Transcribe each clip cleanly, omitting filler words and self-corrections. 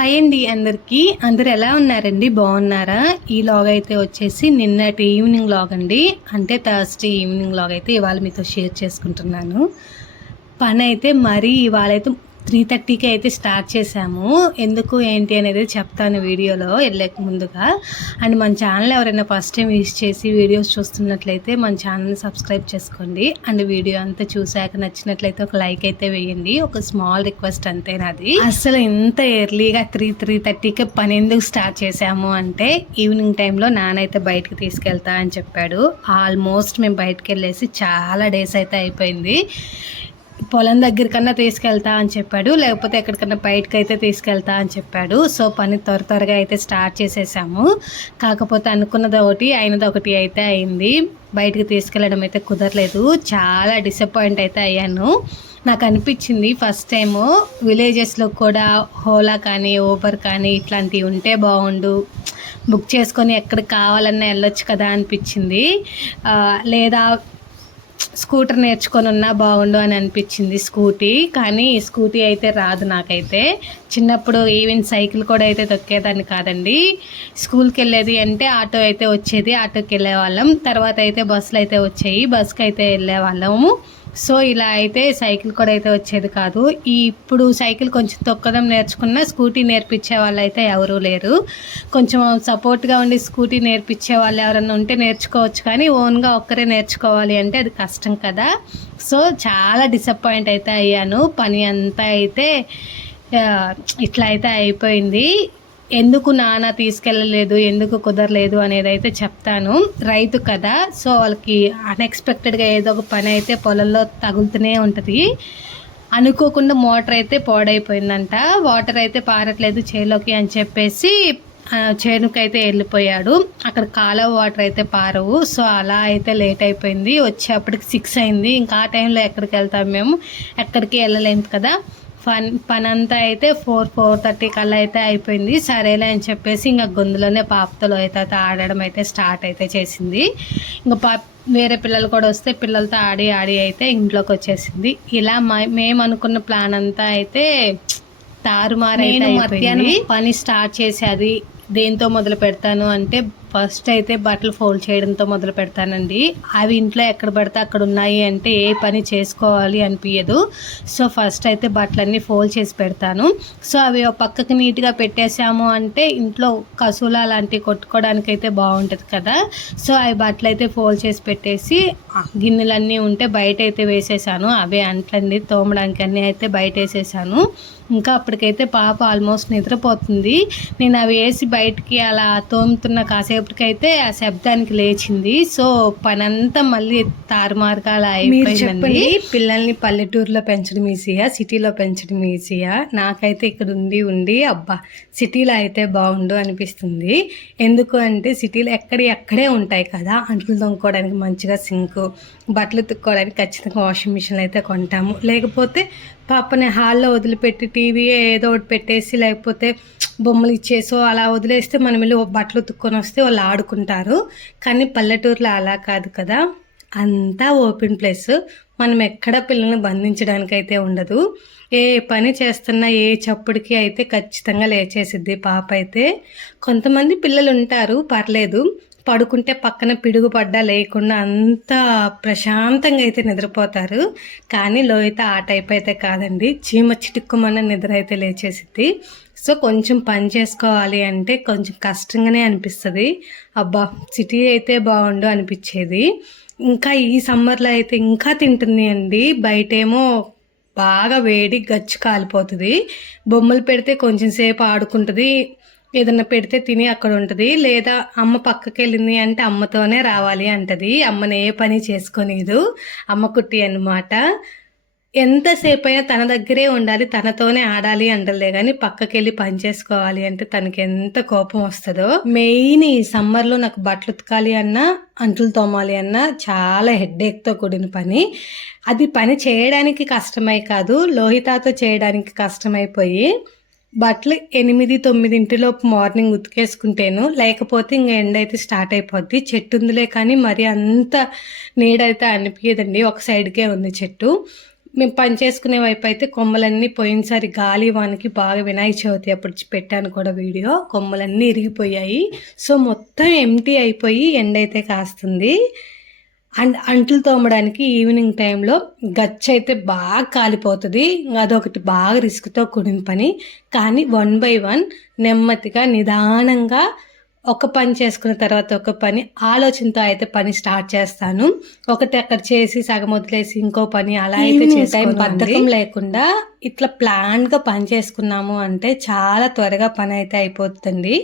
Hi అండి అందరికీ. అందరు ఎలా ఉన్నారండి? బాగున్నారా? ఈ లాగ్ అయితే వచ్చేసి నిన్నటి ఈవినింగ్ లాగ్ అండి. అంటే థర్స్డే ఈవినింగ్ లాగ్ అయితే ఇవాళ మీతో షేర్ చేసుకుంటున్నాను. పని అయితే మరీ ఇవాళైతే 3:30కి అయితే స్టార్ట్ చేశాము. ఎందుకు ఏంటి అనేది చెప్తాను వీడియోలో వెళ్ళక ముందుగా. అండ్ మన ఛానల్ ఎవరైనా ఫస్ట్ టైం విజిట్ చేసి వీడియోస్ చూస్తున్నట్లయితే మన ఛానల్ని సబ్స్క్రైబ్ చేసుకోండి. అండ్ వీడియో అంతా చూసాక నచ్చినట్లయితే ఒక లైక్ అయితే వేయండి. ఒక స్మాల్ రిక్వెస్ట్ అంతే నాది. అసలు ఇంత ఎర్లీగా 3:30కి పని ఎందుకు స్టార్ట్ చేశాము అంటే ఈవినింగ్ టైంలో నానైతే బయటకు తీసుకెళ్తా అని చెప్పాడు. ఆల్మోస్ట్ మేము బయటకు వెళ్ళేసి చాలా డేస్ అయితే అయిపోయింది. పొలం దగ్గరికన్నా తీసుకెళ్తా అని చెప్పాడు, లేకపోతే ఎక్కడికన్నా బయటకు అయితే తీసుకెళ్తా అని చెప్పాడు. సో పని త్వరగా అయితే స్టార్ట్ చేసేసాము. కాకపోతే అనుకున్నది ఒకటి అయినది ఒకటి అయితే అయింది. బయటకు తీసుకెళ్ళడం అయితే కుదరలేదు. చాలా డిసప్పాయింట్ అయితే అయ్యాను. నాకు అనిపించింది ఫస్ట్ టైము విలేజెస్లో కూడా ఓలా కానీ ఊబర్ కానీ ఇట్లాంటివి ఉంటే బాగుండు, బుక్ చేసుకొని ఎక్కడికి కావాలన్నా వెళ్ళొచ్చు కదా అనిపించింది. లేదా స్కూటర్ నేర్చుకొని ఉన్నా బాగుండు అని అనిపించింది స్కూటీ. కానీ స్కూటీ అయితే రాదు నాకైతే. చిన్నప్పుడు ఈవెన్ సైకిల్ కూడా అయితే తొక్కేదాన్ని కాదండి. స్కూల్కి వెళ్ళేది అంటే ఆటో అయితే వచ్చేది, ఆటోకి వెళ్ళే వాళ్ళం. తర్వాత అయితే బస్సులు అయితే వచ్చాయి, బస్కి అయితే వెళ్ళే వాళ్ళము. సో ఇలా అయితే సైకిల్ కూడా అయితే వచ్చేది కాదు. ఇప్పుడు సైకిల్ కొంచెం తొక్కడం నేర్చుకున్న స్కూటీ నేర్పించే వాళ్ళు అయితే ఎవరూ లేరు. కొంచెం సపోర్ట్గా ఉండి స్కూటీ నేర్పించే వాళ్ళు ఎవరైనా ఉంటే నేర్చుకోవచ్చు, కానీ ఓన్గా ఒక్కరే నేర్చుకోవాలి అంటే అది కష్టం కదా. సో చాలా డిసప్పాయింట్ అయితే అయ్యాను. పని అంతా అయితే ఇట్లా అయితే అయిపోయింది. ఎందుకు నాన్న తీసుకెళ్ళలేదు, ఎందుకు కుదరలేదు అనేది అయితే చెప్తాను. రైతు కదా, సో వాళ్ళకి అన్ఎక్స్పెక్టెడ్గా ఏదో ఒక పని అయితే పొలంలో తగులుతూనే ఉంటుంది. అనుకోకుండా మోటార్ అయితే పాడైపోయిందంట, వాటర్ అయితే పారట్లేదు చేలోకి అని చెప్పేసి చేనుకైతే వెళ్ళిపోయాడు. అక్కడ కాలువ వాటర్ అయితే పారవు. సో అలా అయితే లేట్ అయిపోయింది. వచ్చేప్పటికి 6 అయింది. ఇంకా ఆ టైంలో ఎక్కడికి వెళ్తాం, మేము ఎక్కడికి వెళ్ళలేము కదా. పని అంతా అయితే 4:30 కల్లా అయితే అయిపోయింది. సరేలే అని చెప్పేసి ఇంకా గొంతులోనే పాపతో అయితే ఆడడం అయితే స్టార్ట్ అయితే చేసింది. ఇంకా వేరే పిల్లలు కూడా వస్తే పిల్లలతో ఆడి అయితే ఇంట్లోకి వచ్చేసింది. ఇలా మేము అనుకున్న ప్లాన్ అంతా అయితే తారుమారైతే మధ్యాహ్నం పని స్టార్ట్ చేసేది. దేంతో మొదలు పెడతాను అంటే ఫస్ట్ అయితే బట్టలు ఫోల్డ్ చేయడంతో మొదలు పెడతానండి. అవి ఇంట్లో ఎక్కడ పడితే అక్కడ ఉన్నాయి అంటే ఏ పని చేసుకోవాలి అనిపించదు. సో ఫస్ట్ అయితే బట్టలన్నీ ఫోల్డ్ చేసి పెడతాను. సో అవి పక్కకి నీట్గా పెట్టేసాము అంటే ఇంట్లో కసువులు అలాంటివి కొట్టుకోవడానికి అయితే బాగుంటుంది కదా. సో అవి బట్టలు అయితే ఫోల్డ్ చేసి పెట్టేసి గిన్నెలన్నీ ఉంటే బయట అయితే వేసేసాను. అవే అంట్లండి తోమడానికి అన్నీ అయితే బయట వేసేసాను. ఇంకా అప్పటికైతే పాప ఆల్మోస్ట్ నిద్రపోతుంది. నేను అవి వేసి బయటికి అలా తోముతున్న కాసేపటికైతే ఆ శబ్దానికి లేచింది. సో పనంతా మళ్ళీ తారుమారుగా అలా అయిపోయిందండి. పిల్లల్ని పల్లెటూరులో పెంచడం ఈజీయా, సిటీలో పెంచడం ఈజీయా? నాకైతే ఇక్కడ ఉండి అబ్బా సిటీలో అయితే బాగుండు అనిపిస్తుంది. ఎందుకు అంటే సిటీలో ఎక్కడే ఉంటాయి కదా, అంట్లు తోముకోవడానికి మంచిగా సింకు, బట్టలు ఉతుక్కోవడానికి ఖచ్చితంగా వాషింగ్ మిషన్లు అయితే కొంటాము. లేకపోతే పాపని హాల్లో వదిలిపెట్టి టీవీ ఏదో ఒకటి పెట్టేసి లేకపోతే బొమ్మలు ఇచ్చేసో అలా వదిలేస్తే మనం వెళ్ళి బట్టలు ఉతుక్కొని వస్తే వాళ్ళు ఆడుకుంటారు. కానీ పల్లెటూరులో అలా కాదు కదా, అంతా ఓపెన్ ప్లేస్. మనం ఎక్కడ పిల్లల్ని బంధించడానికి అయితే ఉండదు. ఏ పని చేస్తున్నా ఏ చప్పుడికి అయితే ఖచ్చితంగా లేచేసిద్ది పాప అయితే. కొంతమంది పిల్లలు ఉంటారు పర్లేదు, పడుకుంటే పక్కన పిడుగు పడ్డా లేకుండా అంత ప్రశాంతంగా అయితే నిద్రపోతారు. కానీ లోహిత ఆ టైప్ అయితే కాదండి, చీమ చిటుక్కుమన్న నిద్ర అయితే లేచేసిద్ది. సో కొంచెం పని చేసుకోవాలి అంటే కొంచెం కష్టంగానే అనిపిస్తుంది. అబ్బా సిటీ అయితే బాగుండు అనిపించేది. ఇంకా ఈ సమ్మర్లో అయితే ఇంకా తింటుంది అండి. బయటేమో బాగా వేడి గచ్చు కాలిపోతుంది. బొమ్మలు పెడితే కొంచెం సేపు ఆడుకుంటుంది, ఏదన్నా పెడితే తిని అక్కడ ఉంటుంది. లేదా అమ్మ పక్కకి వెళ్ళింది అంటే అమ్మతోనే రావాలి అంటది. అమ్మని ఏ పని చేసుకోలేదు, అమ్మ కుట్టి అన్నమాట. ఎంతసేపు అయినా తన దగ్గరే ఉండాలి, తనతోనే ఆడాలి అంటలే కానీ పక్కకి వెళ్ళి పని చేసుకోవాలి అంటే తనకి ఎంత కోపం వస్తుందో. మెయిన్ ఈ సమ్మర్లో నాకు బట్టలు ఉతకాలి అన్నా అంట్లు తోమాలి అన్నా చాలా హెడ్ఏక్తో కూడిన పని. అది పని చేయడానికి కష్టమై కాదు, లోహితాతో చేయడానికి కష్టమైపోయి బట్టలు 8-9 మార్నింగ్ ఉతికేసుకుంటేను, లేకపోతే ఇంకా ఎండ అయితే స్టార్ట్ అయిపోద్ది. చెట్టు ఉందిలే కానీ మరి అంత నీడైతే అనిపించదండి, ఒక సైడ్కే ఉంది చెట్టు. మేము పని చేసుకునే వైపు అయితే కొమ్మలన్నీ పోయినసారి గాలి వానికి బాగా వినాయక చవితి అప్పుడు పెట్టాను కూడా వీడియో, కొమ్మలన్నీ ఇరిగిపోయాయి. సో మొత్తం ఎంటీ అయిపోయి ఎండ అయితే కాస్తుంది. అండ్ అంట్లు తోమడానికి ఈవినింగ్ టైంలో గచ్చ అయితే బాగా కాలిపోతుంది. అదొకటి బాగా రిస్క్తో కూడిన పని. కానీ 1 by 1 నెమ్మదిగా నిదానంగా ఒక పని చేసుకున్న తర్వాత ఒక పని ఆలోచనతో అయితే పని స్టార్ట్ చేస్తాను. ఒకటి అక్కడ చేసి సగం వదిలేసి ఇంకో పని అలా అయితే టైం బద్ధకం లేకుండా ఇట్లా ప్లాన్గా పని చేసుకున్నాము అంటే చాలా త్వరగా పని అయితే అయిపోతుంది.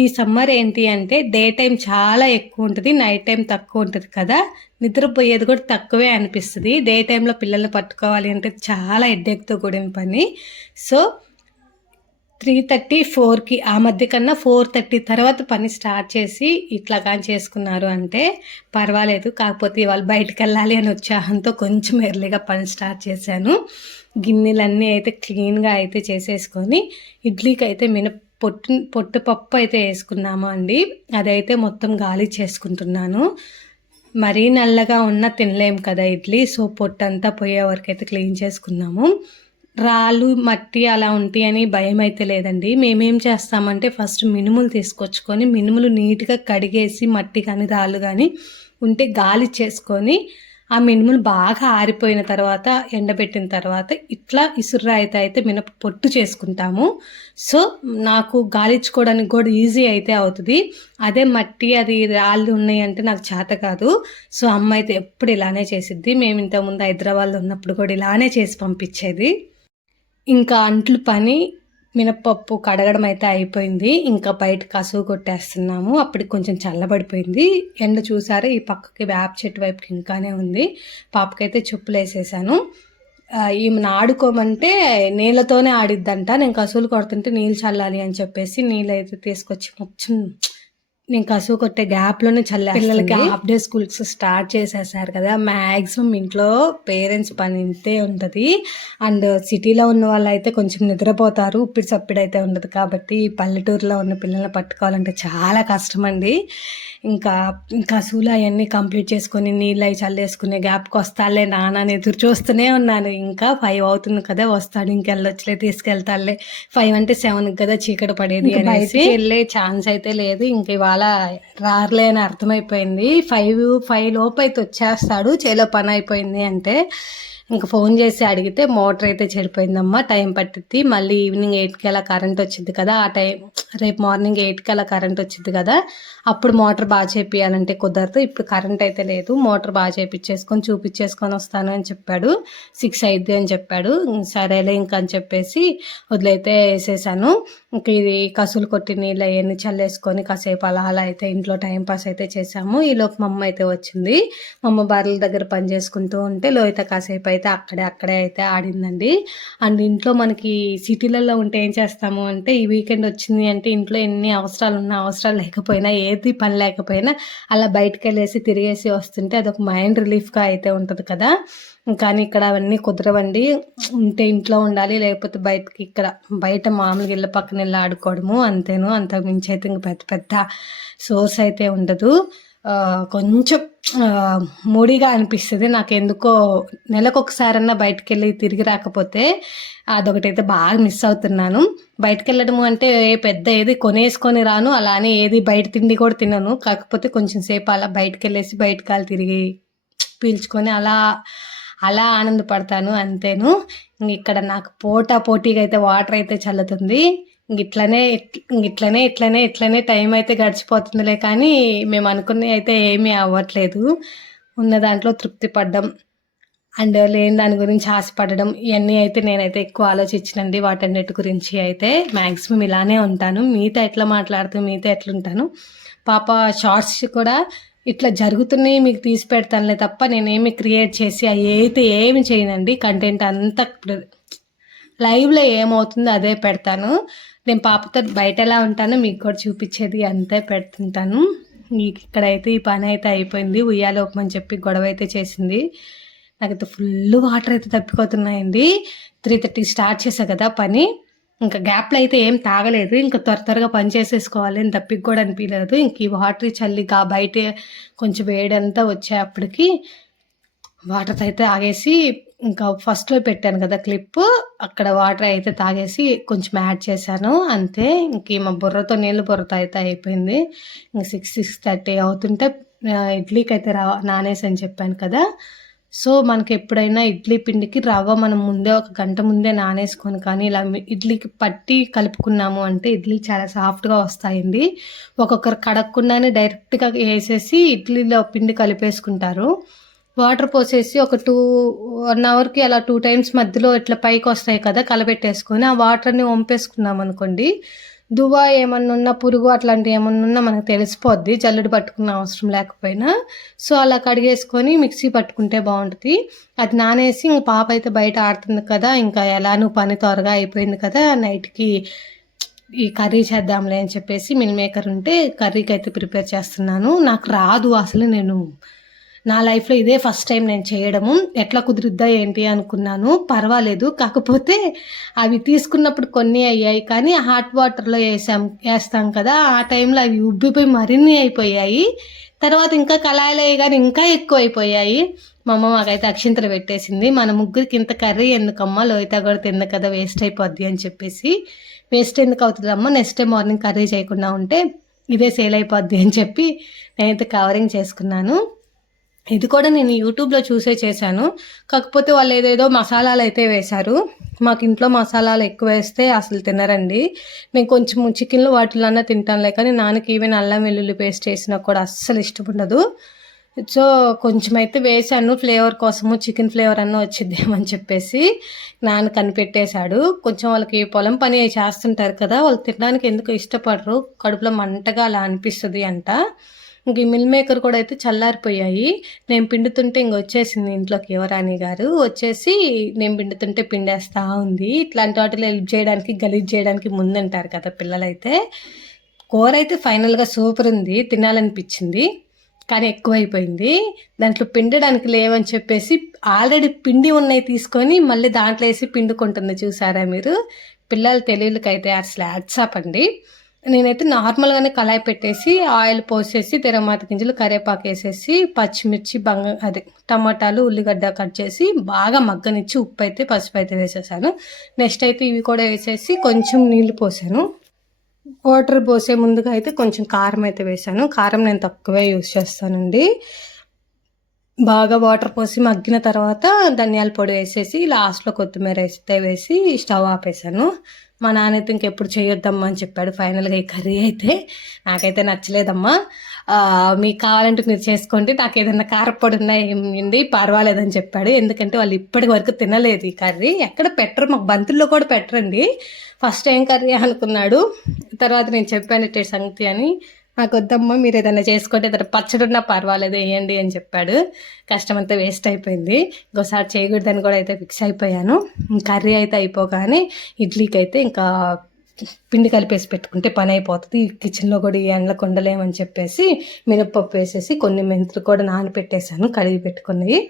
ఈ సమ్మర్ ఏంటి అంటే డే టైం చాలా ఎక్కువ ఉంటుంది, నైట్ టైం తక్కువ ఉంటుంది కదా, నిద్రపోయేది కూడా తక్కువే అనిపిస్తుంది. డే టైంలో పిల్లల్ని పట్టుకోవాలి అంటే చాలా హెడ్ఏక్తో కూడిన పని. సో 3:30, 4కి ఆ మధ్య కన్నా 4:30 తర్వాత పని స్టార్ట్ చేసి ఇట్లా కానీ చేసుకున్నారు అంటే పర్వాలేదు. కాకపోతే వాళ్ళు బయటకు వెళ్ళాలి అని ఉత్సాహంతో కొంచెం ఎర్లీగా పని స్టార్ట్ చేశాను. గిన్నెలన్నీ అయితే క్లీన్గా అయితే చేసేసుకొని ఇడ్లీకి అయితే పొట్టు పప్పు అయితే వేసుకున్నాము అండి. అదైతే మొత్తం గాలి చేసుకుంటున్నాను. మరీ నల్లగా ఉన్న తినలేం కదా ఇడ్లీ. సో పొట్టంతా పోయే వరకు అయితే క్లీన్ చేసుకున్నాము. రాళ్ళు మట్టి అలా ఉంటాయి అని భయం అయితే లేదండి. మేమేం చేస్తామంటే ఫస్ట్ మినుములు తీసుకొచ్చుకొని మినుములు నీట్గా కడిగేసి మట్టి కానీ రాళ్ళు కానీ ఉంటే గాలి చేసుకొని ఆ మినుములు బాగా ఆరిపోయిన తర్వాత ఎండబెట్టిన తర్వాత ఇట్లా ఇసురాయితే అయితే మినప పొట్టు చేసుకుంటాము. సో నాకు గాలించుకోవడానికి కూడా ఈజీ అయితే అవుతుంది. అదే మట్టి అది రాళ్ళు ఉన్నాయి అంటే నాకు చేత కాదు. సో అమ్మ అయితే ఎప్పుడు ఇలానే చేసిద్ది. మేము ఇంతకుముందు హైదరాబాద్లో ఉన్నప్పుడు కూడా ఇలానే చేసి పంపించేది. ఇంకా అంట్లు పని మినపప్పు కడగడం అయితే అయిపోయింది. ఇంకా బయట కసువు కొట్టేస్తున్నాము. అప్పటికి కొంచెం చల్లబడిపోయింది. ఎండ చూసారా, ఈ పక్కకి వేప చెట్టు వైపుకి ఇంకానే ఉంది. పాపకైతే చెప్పులు వేసేసాను. ఈమెను ఆడుకోమంటే నీళ్ళతోనే ఆడిద్దంట. నేను కసువులు కొడుతుంటే నీళ్ళు చల్లాలి అని చెప్పేసి నీళ్ళు అయితే తీసుకొచ్చి మొత్తం నేను కసువు కొట్టే గ్యాప్లోనే చల్లా. పిల్లలకి హాఫ్ డే స్కూల్స్ స్టార్ట్ చేసేసారు కదా, మ్యాక్సిమం ఇంట్లో పేరెంట్స్ పని ఇంతే ఉంటుంది. అండ్ సిటీలో ఉన్న వాళ్ళు అయితే కొంచెం నిద్రపోతారు, ఉప్పిడి సప్పిడి అయితే ఉండదు. కాబట్టి పల్లెటూరులో ఉన్న పిల్లల్ని పట్టుకోవాలంటే చాలా కష్టం అండి. ఇంకా కసువులు అవన్నీ కంప్లీట్ చేసుకొని నీళ్ళు అవి చల్లేసుకునే గ్యాప్కి వస్తాలే నాన్న ఎదురు చూస్తూనే ఉన్నాను. ఇంకా 5 అవుతుంది కదా, వస్తాడు ఇంకెళ్ళొచ్చులే తీసుకెళ్తాలే. 5 అంటే 7కి కదా చీకటి పడేది అనేసి వెళ్ళే ఛాన్స్ అయితే లేదు. ఇంక ఇవాళ రారులే అని అర్థమైపోయింది. 5 లోపు అయితే వచ్చేస్తాడు. చేలో పని అయిపోయింది అంటే. ఇంకా ఫోన్ చేసి అడిగితే మోటార్ అయితే చెడిపోయిందమ్మా, టైం పట్టిద్ది, మళ్ళీ ఈవినింగ్ 8కి అలా కరెంట్ వచ్చింది కదా, ఆ టైం రేపు మార్నింగ్ 8కి అలా కరెంట్ వచ్చింది కదా, అప్పుడు మోటార్ బాగా చేపియాలంటే కుదరదు. ఇప్పుడు కరెంట్ అయితే లేదు, మోటార్ బాగా చేపించేసుకొని చూపించేసుకొని వస్తాను అని చెప్పాడు. 6 అయింది అని చెప్పాడు. సరేలే ఇంకా అని చెప్పేసి వదిలైతే వేసేసాను. ఇంక ఇది కసులు కొట్టి నీళ్ళు అవన్నీ చల్లేసుకొని కాసేపు అలా అలా అయితే ఇంట్లో టైం పాస్ అయితే చేసాము. ఈలోపు మా అమ్మ అయితే వచ్చింది. మా అమ్మ బర్రెల దగ్గర పని చేసుకుంటూ ఉంటే లోహిత కాసేపు అయితే అక్కడే అయితే ఆడిందండి. అండ్ ఇంట్లో మనకి సిటీలలో ఉంటే ఏం చేస్తాము అంటే ఈ వీకెండ్ వచ్చింది అంటే ఇంట్లో ఎన్ని అవసరాలు ఉన్నా అవసరాలు లేకపోయినా ఏది పని లేకపోయినా అలా బయటకు వెళ్ళేసి తిరిగేసి వస్తుంటే అదొక మైండ్ రిలీఫ్గా అయితే ఉంటుంది కదా. కానీ ఇక్కడ అవన్నీ కుదరవండి. ఉంటే ఇంట్లో ఉండాలి, లేకపోతే బయట మామూలుగా ఇళ్ళ పక్కన వెళ్ళి ఆడుకోవడము అంతేను. అంతకు మించి అయితే ఇంక పెద్ద సోర్స్ అయితే ఉండదు. కొంచెం మూడీగా అనిపిస్తుంది నాకు ఎందుకో. నెలకొకసారన్నా బయటకు వెళ్ళి తిరిగి రాకపోతే అదొకటైతే బాగా మిస్ అవుతున్నాను. బయటకు వెళ్ళడము అంటే పెద్ద ఏది కొనేసుకొని రాను, అలానే ఏది బయట తిండి కూడా తినను. కాకపోతే కొంచెం సేపు అలా బయటకు వెళ్ళేసి బయటకాలు తిరిగి పీల్చుకొని అలా ఆనందపడతాను అంతేను. ఇక్కడ నాకు పోటీగా అయితే వాటర్ అయితే చల్లుతుంది. ఇట్లనే టైం అయితే గడిచిపోతుందిలే. కానీ మేము అనుకున్నవి అయితే ఏమీ అవ్వట్లేదు. ఉన్న దాంట్లో తృప్తి పడ్డం అండ్ లేని దాని గురించి ఆశపడడం ఇవన్నీ అయితే నేనైతే ఎక్కువ ఆలోచించనండి. వాటన్నిటి గురించి అయితే మ్యాక్సిమం ఇలానే ఉంటాను. మీతో ఎట్లా మాట్లాడుతూ మీతో ఎట్లుంటాను. పాప షార్ట్స్ కూడా ఇట్లా జరుగుతున్నాయి మీకు తీసి పెడతానులే తప్ప నేనేమి క్రియేట్ చేసి అయితే ఏమి చేయనండి. కంటెంట్ అంతా లైవ్లో ఏమవుతుందో అదే పెడతాను. నేను పాపతో బయట ఎలా ఉంటానో మీకు కూడా చూపించేది అంతే పెడుతుంటాను. ఇక్కడైతే ఈ పని అయితే అయిపోయింది. ఉయ్యాలోపమని చెప్పి గొడవ అయితే చేసింది. నాకైతే ఫుల్ వాటర్ అయితే తప్పిపోతున్నాయండి. 3:30 స్టార్ట్ చేసా కదా పని. ఇంకా గ్యాప్లో అయితే ఏం తాగలేదు. ఇంకా త్వరగా పని చేసేసుకోవాలి అని తప్పికి కూడా అనిపించలేదు. ఇంక ఈ వాటర్ చల్లిగా బయట కొంచెం వేడంతా వచ్చేప్పటికి వాటర్ అయితే ఆగేసి ఇంకా ఫస్ట్‌లో పెట్టాను కదా క్లిప్పు, అక్కడ వాటర్ అయితే తాగేసి కొంచెం యాడ్ చేశాను. అంతే మా బుర్రతో నీళ్ళు బుర్రతో అయితే అయిపోయింది. ఇంక 6:30 అవుతుంటే ఇడ్లీకైతే నానేసని చెప్పాను కదా! సో, మనకెప్పుడైనా ఇడ్లీ పిండికి రవ్వ మనం ముందే ఒక గంట ముందే నానేసుకొని కానీ ఇలా ఇడ్లీకి పట్టి కలుపుకున్నాము అంటే ఇడ్లీ చాలా సాఫ్ట్‌గా వస్తాయండి. ఒక్కొక్కరు కడగకుండానే డైరెక్ట్‌గా ఏసేసి ఇడ్లీలో పిండి కలిపేసుకుంటారు. వాటర్ పోసేసి ఒక 1 అవర్‌కి అలా 2 టైమ్స్ మధ్యలో ఇట్లా పైకొస్తాయి కదా! కలబెట్టేసుకొని ఆ వాటర్‌ని వంపేసుకున్నామనుకోండి, దువ్వ ఏమన్నున్నా, పురుగు అట్లాంటివి ఏమన్నున్నా మనకు తెలిసిపోద్ది. జల్లెడ పట్టుకున్న అవసరం లేకపోయినా. సో, అలా కడిగేసుకొని మిక్సీ పట్టుకుంటే బావుంటది. అది నానేసి ఇంక పాప అయితే బయట ఆడుతుంది కదా! ఇంకా ఎలానూ పని త్వరగా అయిపోయింది కదా! నైట్‌కి ఈ కర్రీ చేద్దాంలే అని చెప్పేసి మిల్ మేకర్ ఉంటే కర్రీకైతే ప్రిపేర్ చేస్తున్నాను. నాకు రాదు అసలు నా లైఫ్‌లో ఇదే ఫస్ట్ టైం నేను చేయడము. ఎట్లా కుదురుద్దా ఏంటి అనుకున్నాను. పర్వాలేదు. కాకపోతే అవి తీసుకున్నప్పుడు కొన్ని అయ్యాయి. కానీ హాట్ వాటర్‌లో ఏస్తాం కదా! ఆ టైంలో అవి ఉబ్బిపోయి మరిన్ని అయిపోయాయి. తర్వాత ఇంకా కళాయిలో ఎయగానే ఇంకా ఎక్కువైపోయాయి. మా అమ్మ మాకైతే అక్షింతలు పెట్టేసింది. మన ముగ్గురికి ఇంత కర్రీ ఎందుకమ్మా? లోహిత కూడా తింది కదా! వేస్ట్ అయిపోద్ది అని చెప్పేసి. వేస్ట్ ఎందుకు అవుతదమ్మా? నెక్స్ట్ డే మార్నింగ్ కర్రీ చేయకుండా ఉంటే ఇదే సేల్ అయిపోద్ది అని చెప్పి నేనైతే కవరింగ్ చేసుకున్నాను. ఇది కూడా నేను యూట్యూబ్‌లో చూసే చేశాను. కాకపోతే వాళ్ళేదేదో మసాలాలైతే వేశారు. మాకింట్లో మసాలాలు ఎక్కువేస్తే అసలు తినరండి. నేను కొంచెం చికెన్‌లో వాటిలన్నా తింటానులే కానీ నాన్నకి ఈవెన్ అల్లం వెల్లుల్లి పేస్ట్ ఏసినా కూడా అస్సలు ఇష్టముండదు. సో, కొంచెమైతే వేశాను ఫ్లేవర్ కోసము, చికెన్ ఫ్లేవర్ అన్నా వచ్చిద్దేమో అని చెప్పేసి. నాన్న కనిపెట్టేశాడు. కొంచెం వాళ్ళకి పొలం పని చేస్తుంటారు కదా! వాళ్ళు తినడానికి ఎందుకో ఇష్టపడరు. కడుపులో మంటగా అలా అనిపిస్తది అంట. ఇంక ఈ మిల్ మేకర్ కూడా అయితే చల్లారిపోయాయి. నేను పిండుతుంటే ఇంకొచ్చేసింది ఇంట్లోకి యువరాణి గారు. వచ్చేసి నేను పిండుతుంటే పిండేస్తా ఉంది. ఇట్లాంటి వాటిలో హెల్ప్ చేయడానికి, గలీజ్ చేయడానికి ముందుంటారు కదా పిల్లలైతే. కూరైతే ఫైనల్‌గా సూపరుంది. తినాలనిపిచ్చింది. కానీ ఎక్కువైపోయింది. దాంట్లో పిండడానికి లేవని చెప్పేసి ఆల్రెడీ పిండి ఉన్నయి తీసుకొని మళ్ళీ దాంట్లో ఏసి పిండుకుంటుంది చూసారా మీరు? పిల్లల తెలివిలకైతే అసలు హ్యాట్స్ ఆఫ్ అండి. నేనైతే నార్మల్‌గానే కళాయి పెట్టేసి ఆయిల్ పోసేసి తిరగమాత గింజలు, కరివేపాకేసేసి పచ్చిమిర్చి టమాటాలు, ఉల్లిగడ్డ కట్ చేసి బాగా మగ్గనిచ్చి ఉప్పైతే, పసుపైతే వేసేసాను. నెక్స్ట్ అయితే ఇవి కూడా వేసేసి కొంచెం నీళ్లు పోసాను. వాటర్ పోసే ముందుగా అయితే కొంచెం కారం అయితే వేసాను. కారం నేను తక్కువే యూజ్ చేస్తానండి. బాగా వాటర్ పోసి మగ్గిన తర్వాత ధనియాల పొడి వేసేసి లాస్ట్‌లో కొత్తిమీర అయితే వేసి స్టవ్ ఆపేసాను. మా నాన్నైతే ఇంకెప్పుడు చేయొద్దమ్మా అని చెప్పాడు ఫైనల్‌గా ఈ కర్రీ అయితే. నాకైతే నచ్చలేదమ్మా. మీకు కావాలంటే మీరు చేసుకోండి. నాకేదన్నా కారప్పొడి ఉన్నా ఏయండి పర్వాలేదని చెప్పాడు. ఎందుకంటే వాళ్ళు ఇప్పటి వరకు తినలేదు ఈ కర్రీ. ఎక్కడ పెట్టరు. మాకు బంతుల్లో కూడా పెట్టరండి. ఫస్ట్ ఏం కర్రీ అనుకున్నాడు. తర్వాత నేను చెప్పాను ఇట్టే సంగతి అని. నాకొద్దమ్మా మీరేదన్నా చేసుకోండి. ఏదైనా పచ్చడున్నా పర్వాలేదు ఎయండి అని చెప్పాడు. కష్టమంతా వేస్ట్ అయిపోయింది. ఇంకోసారి చేయకూడదని కూడా అయితే ఫిక్స్ అయిపోయాను. కర్రీ అయితే అయిపోగానే ఇడ్లీకైతే ఇంకా పిండి కలిపేసి పెట్టుకుంటే పని అయిపోతుంది. కిచెన్‌లో కూడా ఈ ఎండలకు ఉండలేమని చెప్పేసి మినపప్పు వేసేసి కొన్ని మెంతులు కూడా నానపెట్టేసాను కడిగి పెట్టుకున్నయి.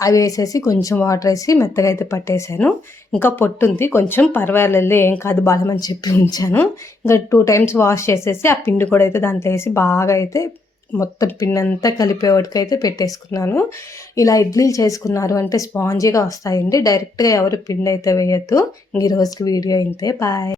అవి వేసేసి కొంచెం వాటర్ వేసి మెత్తగా అయితే పట్టేసాను. ఇంకా పొట్టుంది కొంచెం పర్వాలేదులే ఏం కాదు బలం అని చెప్పి ఉంచాను. ఇంకా 2 టైమ్స్ వాష్ చేసేసి ఆ పిండి కూడా అయితే దాంట్లో వేసి బాగా అయితే మొత్తం పిండంతా కలిపేవాటికైతే పెట్టేసుకున్నాను. ఇలా ఇడ్లీలు చేసుకున్నారు అంటే స్పాంజీగా వస్తాయండి. డైరెక్ట్‌గా ఎవరు పిండి అయితే వేయొద్దు. ఇంక ఈ రోజుకి వీడియో ఇంతే. బాయ్.